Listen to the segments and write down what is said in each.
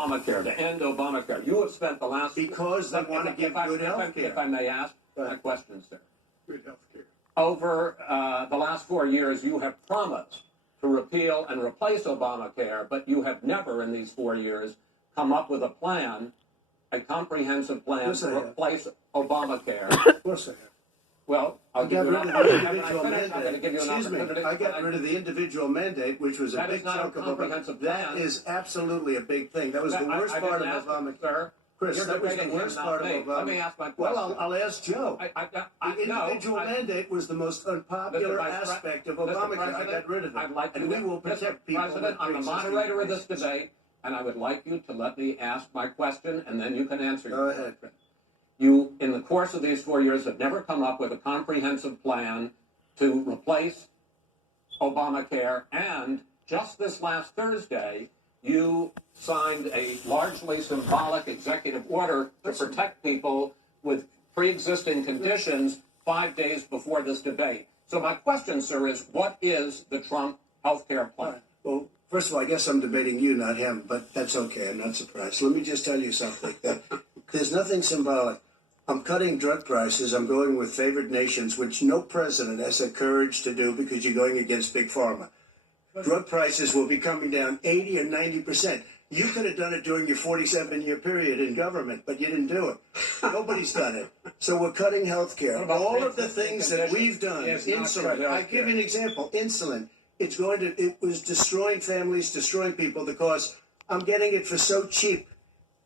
Obamacare, to end Obamacare. You have spent the last... Because they want to give good health care. If I may ask my question, sir. Good health care. Over the last 4 years, you have promised to repeal and replace Obamacare, but you have never in these 4 years come up with a plan, a comprehensive plan to replace Obamacare. Of course I have. Well, I'll give you an opportunity. I'm going to give you an opportunity. I got rid of the individual mandate, which was a big chunk of Obamacare. That is absolutely a big thing. That was the worst part of Obamacare. Chris, that was the worst part of Obamacare. Let me ask my question. Well, I'll ask Joe. The individual mandate was the most unpopular aspect of Obamacare. I got rid of it. And we will protect people. President, I'm the moderator of this debate, and I would like you to let me ask my question, and then you can answer your question. You, in the course of these 4 years, have never come up with a comprehensive plan to replace Obamacare, and just this last Thursday, you signed a largely symbolic executive order to protect people with pre-existing conditions 5 days before this debate. So my question, sir, is what is the Trump health care plan? Well, first of all, I guess I'm debating you, not him, but that's okay. I'm not surprised. Let me just tell you something. There's nothing symbolic. I'm cutting drug prices. I'm going with favored nations, which no president has the courage to do because you're going against Big Pharma. Drug prices will be coming down 80 or 90%. You could have done it during your 47-year period in government, but you didn't do it. Nobody's done it. So we're cutting health care. All of the things that we've done, insulin. I give you an example. Insulin. It was destroying families, destroying people because I'm getting it for so cheap.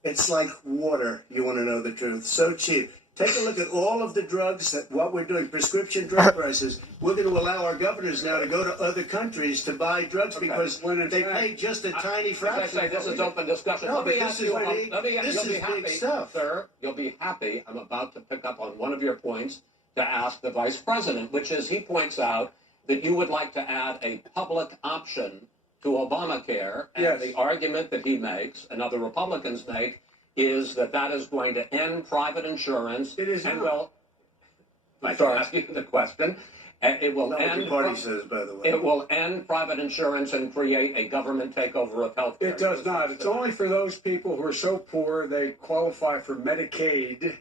It's like water, you want to know the truth. So cheap. Take a look at all of the drugs, what we're doing, prescription drug prices. We're going to allow our governors now to go to other countries to buy drugs because they pay just a tiny fraction. I say, this is open discussion. No, but this is big stuff. Sir, you'll be happy. I'm about to pick up on one of your points to ask the vice president, which is he points out that you would like to add a public option to Obamacare, and the argument that he makes and other Republicans make is that that is going to end private insurance. It is and not. I'm asking the question. It will end. Party says, by the way. It will end private insurance and create a government takeover of health care. It does not. It's only for those people who are so poor they qualify for Medicaid.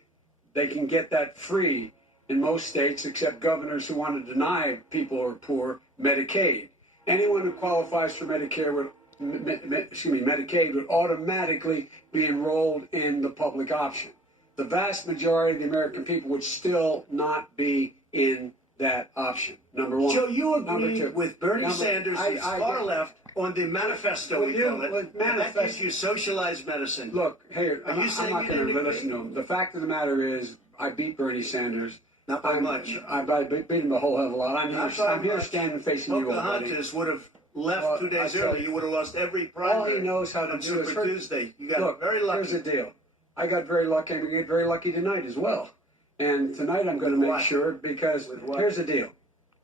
They can get that free in most states, except governors who want to deny people who are poor Medicaid. Anyone who qualifies for Medicare Medicaid would automatically be enrolled in the public option. The vast majority of the American people would still not be in that option. Number one. Joe, you agree with Bernie Sanders, who's far left, on the manifesto, we call it. That gives you socialized medicine. Look, hey, I'm not going to listen to him. The fact of the matter is, I beat Bernie Sanders. Not by much. I beat him a whole hell of a lot. I'm here standing facing you, Pocahontas would have left 2 days early. You would have lost every primary. All he knows how to do is Super Tuesday. You got very lucky. Here's the deal. I got very lucky. I'm going to get very lucky tonight as well. And tonight I'm going to make sure because here's the deal.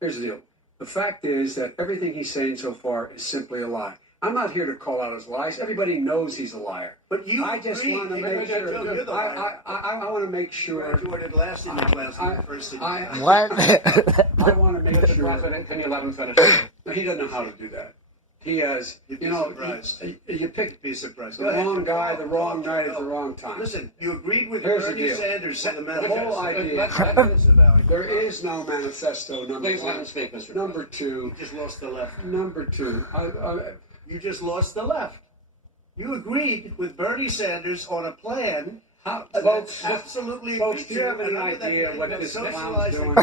Here's the deal. The fact is that everything he's saying so far is simply a lie. I'm not here to call out his lies. Everybody knows he's a liar. But you I just want to make sure. I want to make sure. Graduated last in the class university. What? I want to make Mr. sure. President, can you let him finish? He doesn't know how to do that. He has, you picked be surprised. the wrong guy, the wrong night at the wrong time. Listen, you agreed with Here's Bernie the deal. Sanders in the The whole manifesto. idea. There is no manifesto. Please let him speak, Mr. Number two. You just lost the left. Number two. You just lost the left. You agreed with Bernie Sanders on a plan. Folks, absolutely. Folks, do you have any idea what this clown's doing?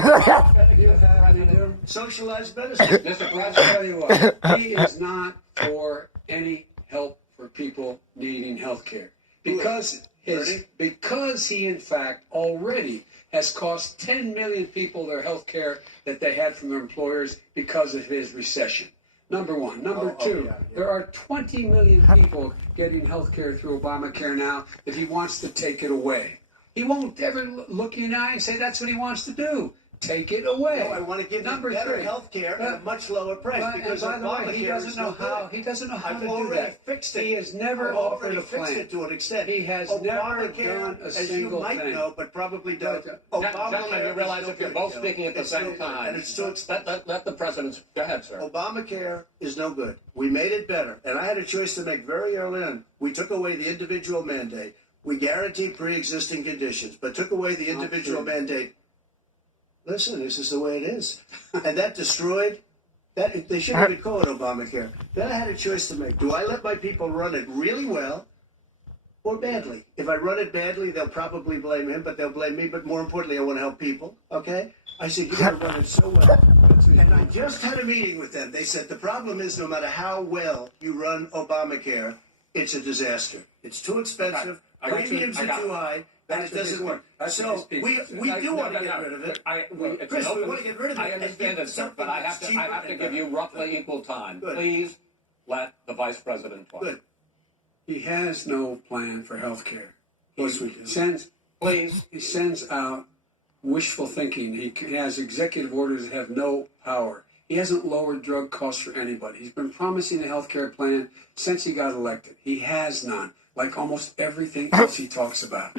Socialized medicine. Mr. President, I'll tell you what. He is not for any help for people needing health care. Because he, in fact, already has cost 10 million people their health care that they had from their employers because of his recession. Number one. Number two, there are 20 million people getting health care through Obamacare now that he wants to take it away. He won't ever look you in the eye and say that's what he wants to do. take it away. No, I want to give them Number better three. health care at a much lower price because and by the way, he Obamacare doesn't is know no good. how. He doesn't know how I've to do already that. fixed it. He has never I've offered already a fixed plan. it to an extent. He has never Obamacare, done a as single you might thing. know, but probably don't. Gentlemen, you realize is no if you're good, both Joe. speaking at the It's no same good, time, and it's too expensive. let the president go ahead, sir. Obamacare is no good. We made it better, and I had a choice to make very early on. We took away the individual mandate. We guarantee pre-existing conditions, but took away the individual mandate. Listen, this is the way it is, and that destroyed. That they shouldn't even call it Obamacare. Then I had a choice to make. Do I let my people run it really well, or badly? If I run it badly, they'll probably blame him, but they'll blame me. But more importantly, I want to help people. Okay? I said you got to run it so well. And I just had a meeting with them. They said the problem is no matter how well you run Obamacare, it's a disaster. It's too expensive. Premiums are too high. And it doesn't work. So we do want to get rid of it. Chris, we want to get rid of it. I understand it, sir, but I have to give you roughly equal time. Good. Please let the vice president talk. Good. He has no plan for health care. course we do. He sends out wishful thinking. He has executive orders that have no power. He hasn't lowered drug costs for anybody. He's been promising a health care plan since he got elected. He has none, like almost everything else he talks about.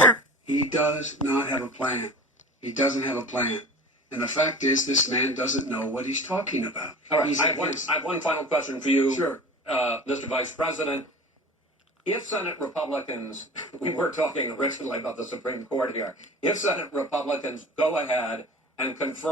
He does not have a plan. He doesn't have a plan. And the fact is, this man doesn't know what he's talking about. All right, I have one final question for you, Sure. Mr. Vice President. If Senate Republicans, we were talking originally about the Supreme Court here, if Senate Republicans go ahead and confirm